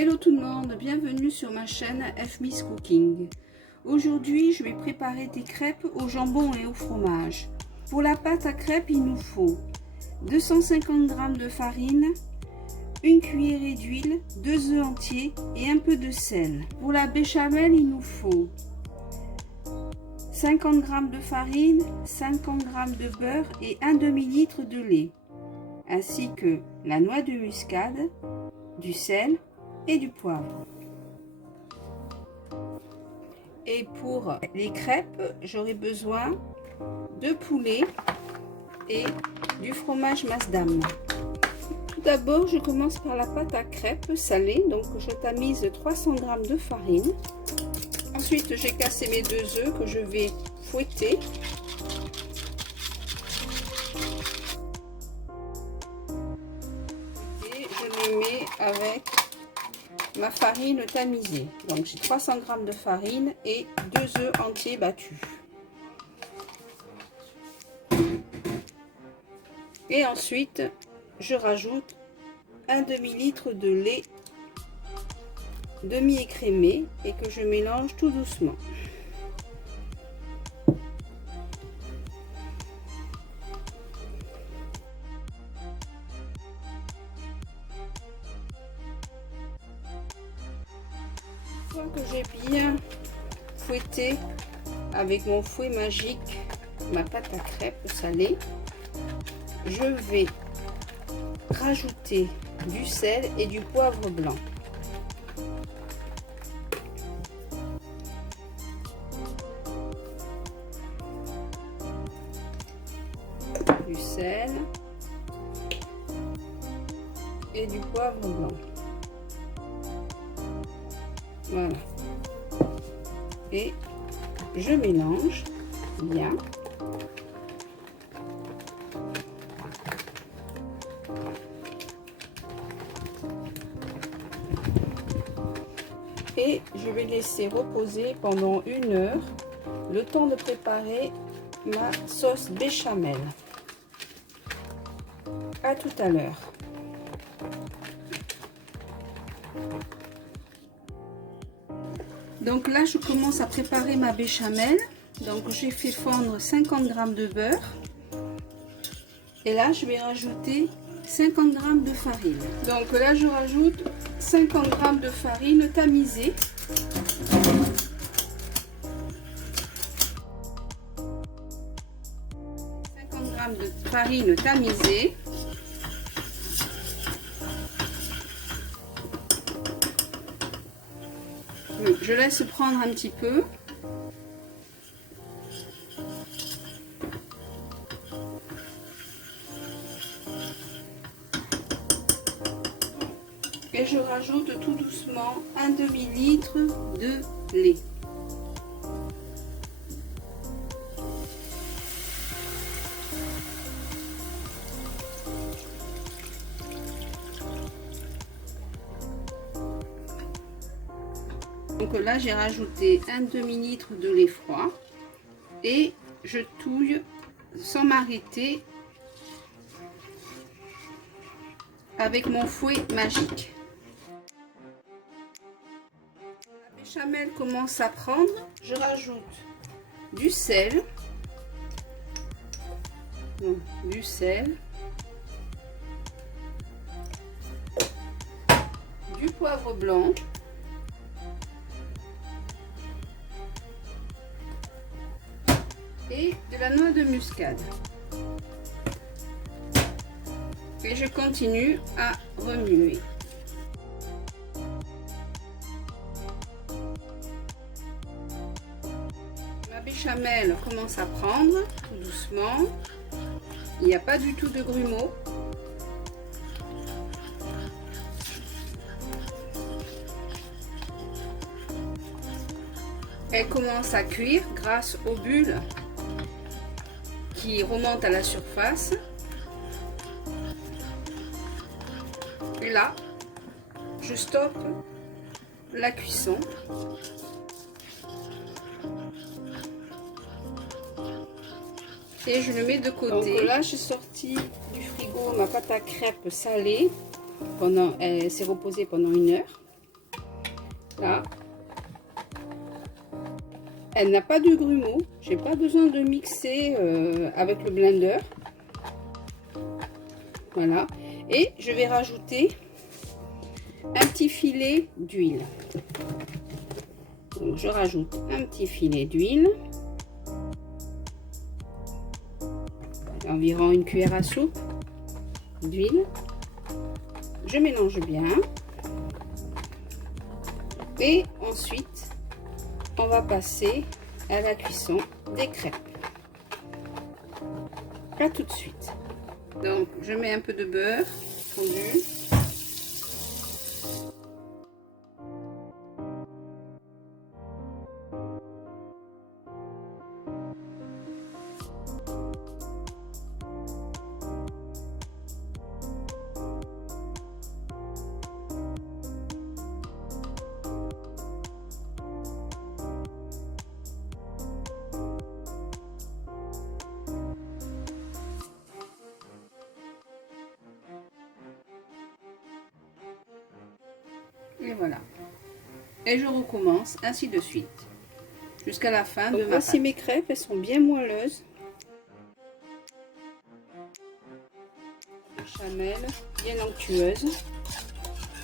Hello tout le monde, bienvenue sur ma chaîne FMIS Cooking. Aujourd'hui, je vais préparer des crêpes au jambon et au fromage. Pour la pâte à crêpes, il nous faut 250 g de farine, une cuillerée d'huile, 2 œufs entiers et un peu de sel. Pour la béchamel, il nous faut 50 g de farine, 50 g de beurre et un demi-litre de lait, ainsi que la noix de muscade, du sel et du poivre. Et pour les crêpes, j'aurai besoin de poulet et du fromage Maasdam. Tout d'abord, je commence par la pâte à crêpes salée. Donc je tamise 300 g de farine. Ensuite, j'ai cassé mes 2 œufs que je vais fouetter. Et je les mets avec ma farine tamisée. Donc j'ai 300 g de farine et 2 œufs entiers battus. Et ensuite, je rajoute un demi-litre de lait demi-écrémé et que je mélange tout doucement. Une fois que j'ai bien fouetté avec mon fouet magique ma pâte à crêpes salée, je vais rajouter du sel et du poivre blanc. Du sel et du poivre blanc. Voilà. Et je mélange bien. Et je vais laisser reposer pendant 1 heure, le temps de préparer ma sauce béchamel. À tout à l'heure. Donc là, je commence à préparer ma béchamel. Donc j'ai fait fondre 50 g de beurre. Et là, je vais rajouter 50 g de farine. Donc là, je rajoute 50 g de farine tamisée. 50 g de farine tamisée. Je laisse prendre un petit peu. Et je rajoute tout doucement un demi-litre de lait. Donc là, j'ai rajouté un demi-litre de lait froid et je touille sans m'arrêter avec mon fouet magique. La béchamel commence à prendre, je rajoute du sel, du poivre blanc, et de la noix de muscade. Et je continue à remuer. Ma béchamel commence à prendre tout doucement. Il n'y a pas du tout de grumeaux. Elle commence à cuire grâce aux bulles qui remontent à la surface. Et là, je stoppe la cuisson. Et je le mets de côté. Donc là, j'ai sorti du frigo ma pâte à crêpes salée. Elle s'est reposée pendant 1 heure. Là, elle n'a pas de grumeaux. J'ai pas besoin de mixer avec le blender. Voilà. Et je vais rajouter un petit filet d'huile. Donc je rajoute un petit filet d'huile. Environ une cuillère à soupe d'huile. Je mélange bien. Et ensuite, on va passer à la cuisson des crêpes. Pas tout de suite. Donc, je mets un peu de beurre fondu. Et voilà. Et je recommence ainsi de suite. Jusqu'à la fin de ma pâte. Voici mes crêpes, elles sont bien moelleuses. Béchamel, bien onctueuse.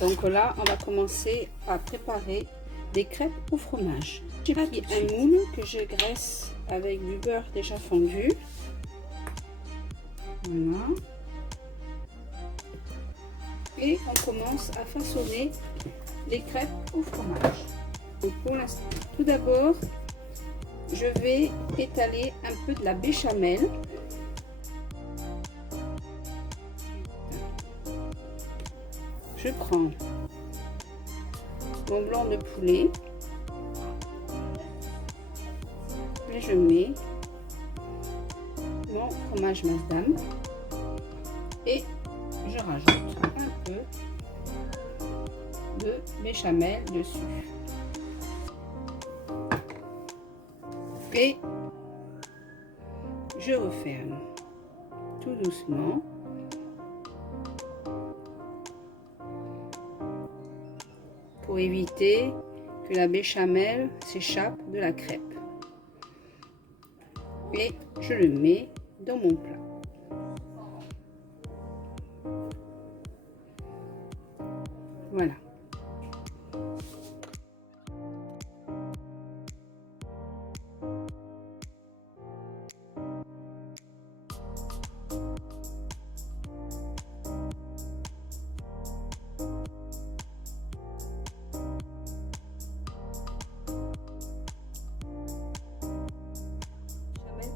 Donc là, on va commencer à préparer des crêpes au fromage. J'ai pris un moule que je graisse avec du beurre déjà fondu. Voilà. Et on commence à façonner les crêpes au fromage. Donc pour l'instant, tout d'abord, je vais étaler un peu de la béchamel. Je prends mon blanc de poulet et je mets mon fromage Maasdam et je rajoute un peu de béchamel dessus et je referme tout doucement. Pour éviter que la béchamel s'échappe de la crêpe. Et je le mets dans mon plat. Voilà.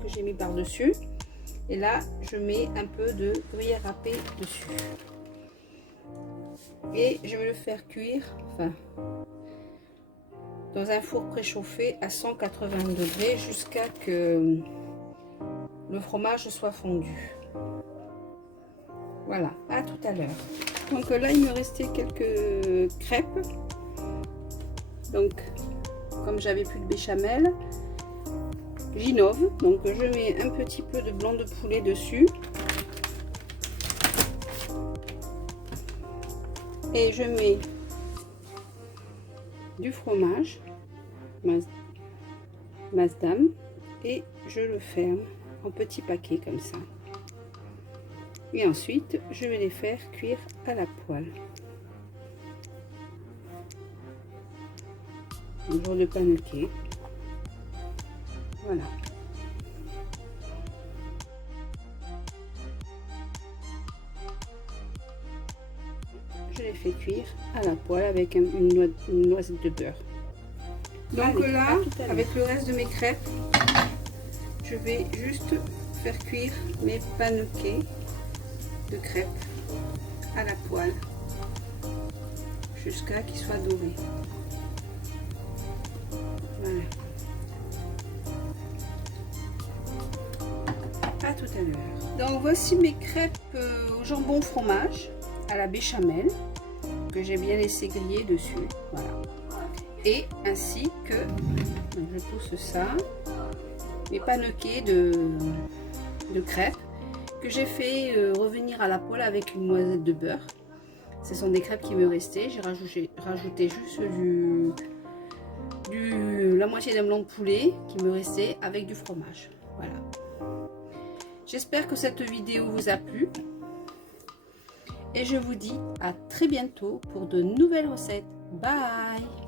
Que j'ai mis par dessus et là je mets un peu de gruyère râpée dessus et je vais le faire cuire dans un four préchauffé à 180 degrés jusqu'à que le fromage soit fondu. Voilà, à tout à l'heure. Donc là il me restait quelques crêpes, donc comme j'avais plus de béchamel, j'innove, donc je mets un petit peu de blanc de poulet dessus et je mets du fromage Maasdam et je le ferme en petits paquets comme ça. Et ensuite je vais les faire cuire à la poêle. Un jour de panqué. Voilà. Je les fais cuire à la poêle avec une noisette de beurre. Donc allez, là, avec le reste de mes crêpes, je vais juste faire cuire mes panqués de crêpes à la poêle jusqu'à qu'ils soient dorés. Voilà. À tout à l'heure. Donc voici mes crêpes au jambon fromage à la béchamel que j'ai bien laissé griller dessus. Voilà. Et ainsi que, donc je pousse ça, mes panqués de crêpes que j'ai fait revenir à la poêle avec une noisette de beurre. Ce sont des crêpes qui me restaient. J'ai rajouté juste la moitié d'un blanc de poulet qui me restait avec du fromage. Voilà. J'espère que cette vidéo vous a plu. Et je vous dis à très bientôt pour de nouvelles recettes. Bye!